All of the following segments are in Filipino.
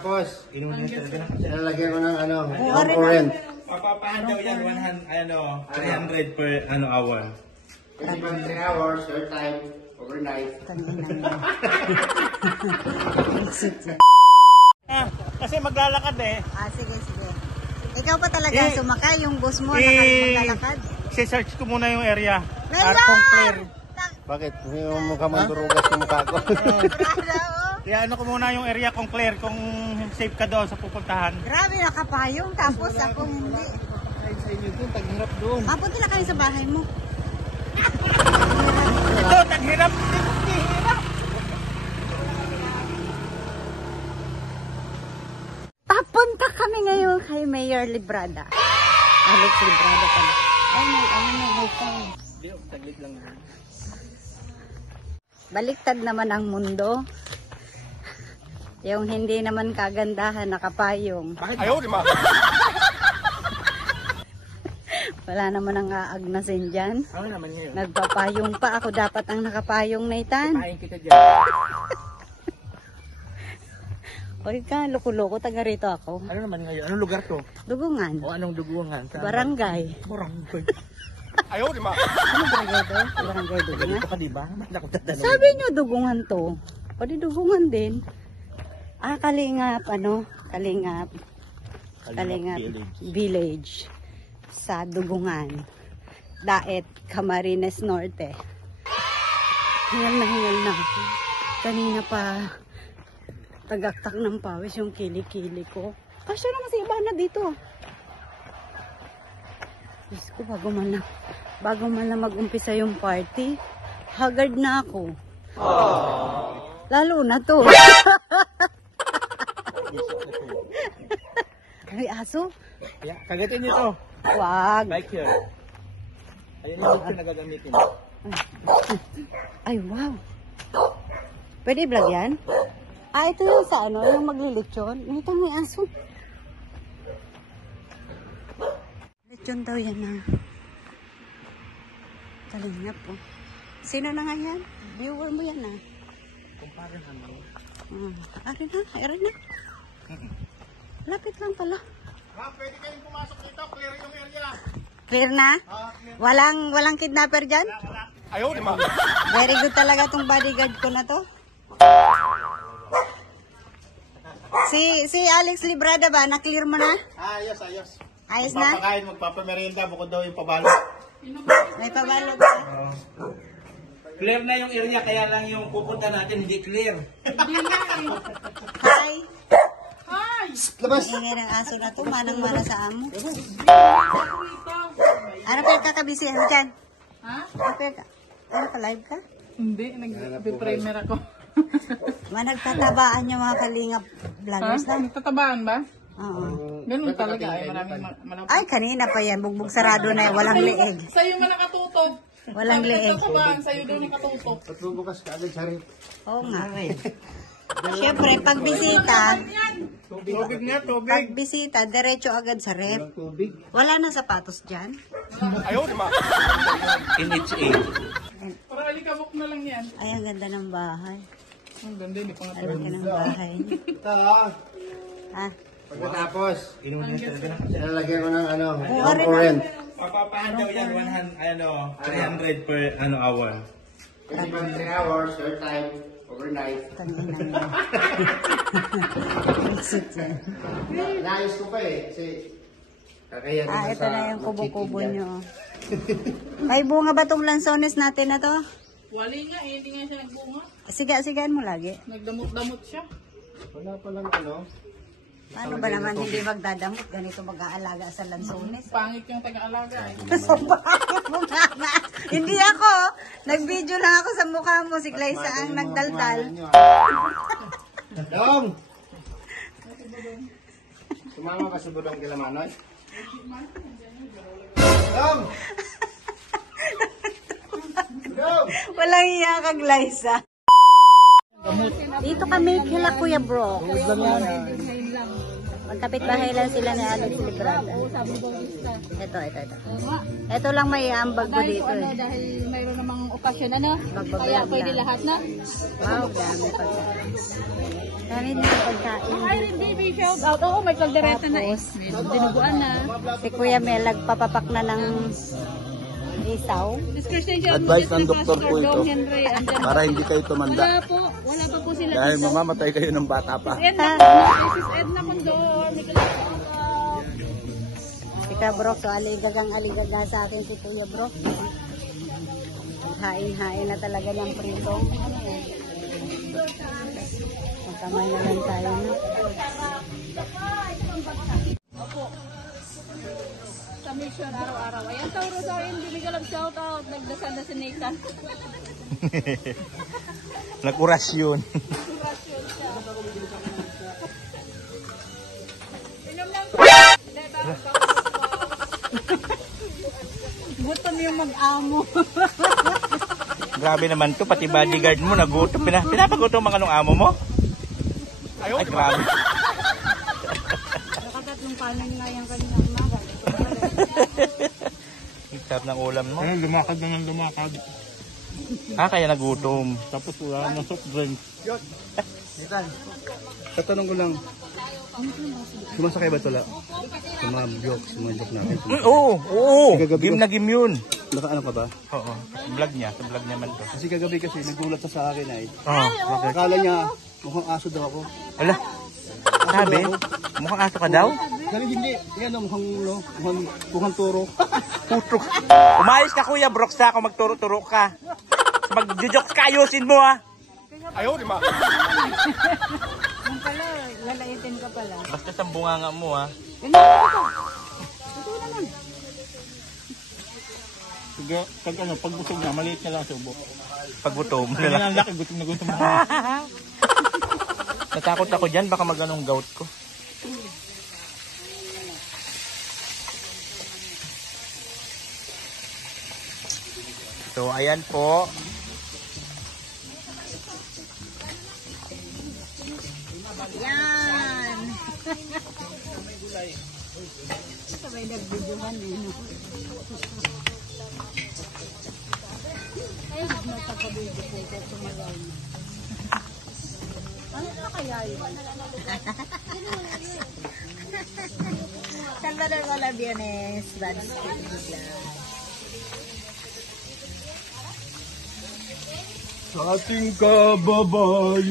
Pagkatapos, ilalagay ko ng current. Papapahan daw yan 300 per hour. 3 hours, your time, overnight. Kasi maglalakad eh. Sige. Ikaw pa talaga sumakay, yung boss mo maglalakad. Si-search ko muna yung area. Ngayon! Clear. Bakit? Yung mukha mong durugas yung mukha ko. Kaya ko muna yung area kung clear, kung safe ka doon sa pupuntahan. Grabe, nakapayong, tapos ako hindi. Sa inyo doon, taghirap doon. Mapunta na kami sa bahay mo. Ito, taghirap. Hirap. Papunta kami ngayon kay Mayor Librada. Alex Librada pala. Ay, may phone. Taglit lang naman. Baliktad naman ang mundo. Yung hindi naman kagandahan, nakapayong. Ayaw, di ba? Wala naman ang aagnasin dyan. Ano naman ngayon? Nagpapayong pa. Ako dapat ang nakapayong na itan. Kain kita dyan. Oy ka, loko-loko, taga rito ako. Ano naman ngayon? Anong lugar to? Dugungan. O anong dugungan? Barangay. Barangay. Ayaw, di ba? Ano barangay to? Barangay Dugungan. Ganito ka, di ba? Nakatatanong. Sabi nyo dugungan to. O di dugungan din. Kalingap, Kalingap Village. Sa Dugungan. Daet, Camarines Norte. Hingal na ako. Kanina pa tagaktak ng pawis yung kili-kili ko. Kasi naman si Ivana dito. Diyos ko, bago man lang mag-umpisa yung party, haggard na ako. Lalo na to. Ay, aso? Kagatin nyo to. Wag. Like here. Ayun yung pinagagamitin. Ay, wow. Pwede vlog yan? Ito yung sa yung maglilitsyon. Ito may aso. Litsyon daw yan na. Kalingap po. Sino na nga yan? Viewer mo yan na. Kumpara naman. Ari na. Lapit lang pala. Pwede kayong pumasok dito. Clear yung area. Clear na? Walang kidnapper dyan? Ayaw, di ba? Very good talaga tong bodyguard ko na to. Si Alex Librada ba? Na-clear mo na? Ayos. Ayos na? Magpapakain, magpapamerienda, bukod daw yung pabalot. May pabalot ka? Clear na yung area, kaya lang yung pupunta natin hindi clear. Hi! Labas! Ingay ng aso na to. Manang-mana sa amo. Ano pa kakabisi mo dyan? Ano ka? Live ka? Hindi, nag-primer ako. Nagtatabaan yung mga kalingap vloggers na. Nagtatabaan ba? Oo. Ganun talaga ay maraming malapit. Ay, kanina pa yan. Bugbog sarado na yan. Walang leeg. Sa'yo man nakatutok. Walang leeg. Nagtatabaan, sa'yo doon nakatutok. Bukas ka agad sa rin. Oo nga. Siyempre, pagbisita, Tubig nga, tubig. pagbisita, diretso agad sa rep. Tubig. Wala na sapatos dyan. Ayaw, di ba? NHA. Para alikabok na lang yan. Ay, ang ganda ng bahay. Ang ganda, hindi pa nga. Ang laki ng bahay. Ito, Pagkatapos, ilalagay ko ng current. Papapahan daw yan 300 per hour. 3 hours, your time, overnight. Naayos ko pa kasi kakayan Ito na yung kubo-kubo nyo. May bunga ba tong lansones natin na to? Wali nga eh, hindi nga siya nagbunga. Sigaan mo lagi. Nagdamot-damot siya. Wala palang Paano ba naman hindi magdadamot? Ganito mag-aalaga sa lansones. Pangit yung taga-alaga eh. So, bakit mo nga? Hindi ako. Nag-video lang ako sa mukha mo. Si Glyza ang nagdaldal. Dong! Sumama ka sa budong kila Manoy? Dong! Dong! Walang iya ka, Glyza. Dito kami kila Kuya Bro. Magkapit bahay lang sila ni Alex Librada. Ito. Ito lang may ambag ko dito eh. Dahil mayroon namang okasyon kaya Magbablog pwede lang. lahat na. Wow, dami pagkain. Dami na pagkain. shout out. Oo, may kaldereta na eh. Tapos, Dinuguan na. si Kuya Mel nagpapapak na ng isaw. Advice ng doktor po ito para hindi kayo tumanda. Wala po. Wala pa po sila. Dahil mamamatay kayo ng bata pa. Edna, this is Edna Condor. May kaldereta. Ika bro, so aligagang-aligaga sa akin si Kuya bro. Hain-hain na talaga ng pritong. Ano yan? Magkamay naman tayo na. Sa mission araw-araw. Ayan, Tauro sa akin. Binigalang shout out. Nagdasal na si Nathan. Nag-orasyon. Rasyon siya. Inom lang. Gutom yung mag-amo. Grabe naman to, pati bodyguard mo nagutom. Pinapagutom ang anong amo mo? Ay, grabe. Nakatatlong kanin nga yung kanyang umaga. Sarap ng ulam mo. Ayun, lumakad na ng lumakad. Kaya nagutom. Tapos wala na soft drink. Tatanong ko lang, sumasakay ba ito lang? Sa mga jokes natin. Oo. Game na game yun. Nakaano ka ba? Oo. Vlog niya. Sa vlog niya man to. Kasi kagabi kasi nagulat siya sa akin ay. Oo. Akala niya mukhang aso daw ako. Ala. Sabi, mukhang aso ka daw? Dahil hindi, yan o, mukhang turo. Putok. Umayos ka kuya, broksa ako magturo-turo ka. Mag-jokes ka, ayusin mo ha. Ayaw, di ma. Yung pala, lalaitin ka pala. Basta sa bunganga mo ha. Sige, pag busog na, maliit na lang subo. Pag gutom. Kaya ang laki, gutom na gutom na. Natakot ako dyan, baka mag-anong gout ko. So, ayan po. Yan! Sabay nag-videohan eh. No? Ay, nagpapabidyo po ito sumagaw niya. Ano na kaya yun? Salvador Colabiones, Bad Street. Sa ating kababayan.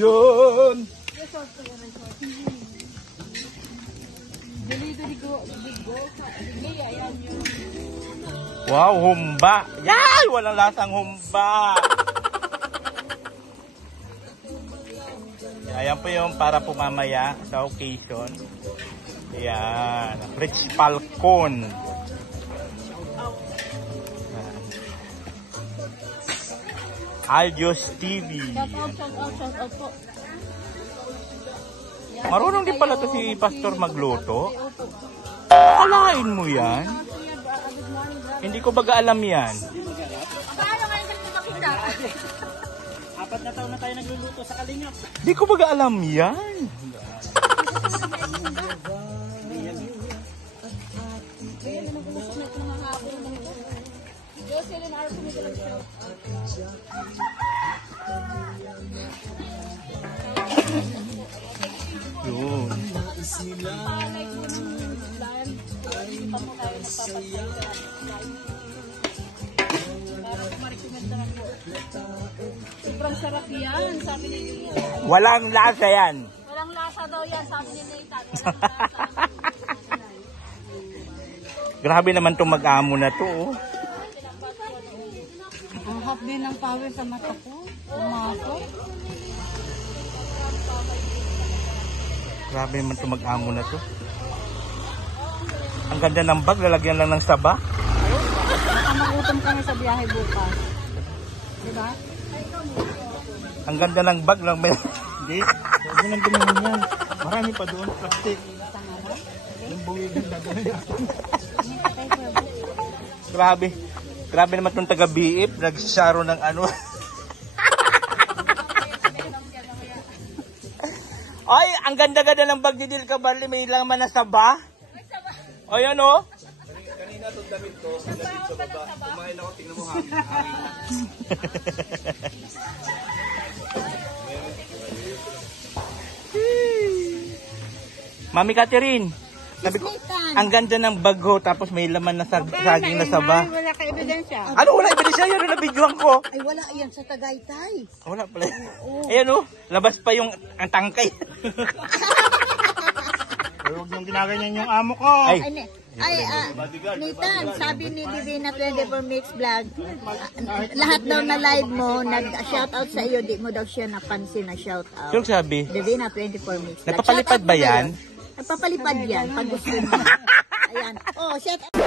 Wow, humba. Yay! Walang lasang humba. Ayan po yung para po mamaya sa occasion. Ayan. Rich Falcon. Aldios TV. Shout out po. Marunong din pala to si Pastor magluto. Akalain mo yan? Hindi ko baga alam yan. Paano ngayon kasi makita? 4 na taon na tayo nagluluto sa Kalingap. Hindi ko baga alam yan. Jocelyn R. Pumigalang shout out. Yun. Sobrang sarap yan, sabi ni Nathan. Walang lasa yan. Walang lasa daw yan, sabi ni Nathan. Grabe naman itong mag-amo na to. Oh. Ang hap din ng power sa mata ko. Pumasok. Grabe naman itong mag-amo na to. Ang ganda ng bag, lalagyan lang ng saba. Baka magutom kami sa biyahe bukas. Diba? Ang ganda ng bag lang. Hindi, huwag mo nang ginahin yan. Marami pa doon, plastic. Yung buwig yung dadalhin natin. Grabe. Grabe naman itong taga-BF. Nagsaro ng ano. Ay, ang ganda-ganda ng bag ni Dil Cabarli. May laman na saba. Ay, ano? Kanina itong damit ko. Sa baba. Kumain ako. Tingnan mo hangin. Mami Catherine. Sabi ko, ang ganda ng bag ho, tapos may laman na saging na saba. Wala ka ebidensya. Ano, wala ebidensya yun, na videoan ko. Ay, wala yan sa Tagaytay. Wala pala. Ayan o, labas pa yung ang tangkay. Huwag nung ginaganyan yung amo ko. Ay, Nathan, sabi ni Divina 24 Mix Vlog, lahat daw na live mo, nag-shoutout sa iyo, di mo daw siya napansin na shoutout. yung sabi, Divina 24 Mix Vlog. napapalipad ba yan? Nagpapalipad yan, pag gusto mo. Ayan. Oh, shout out.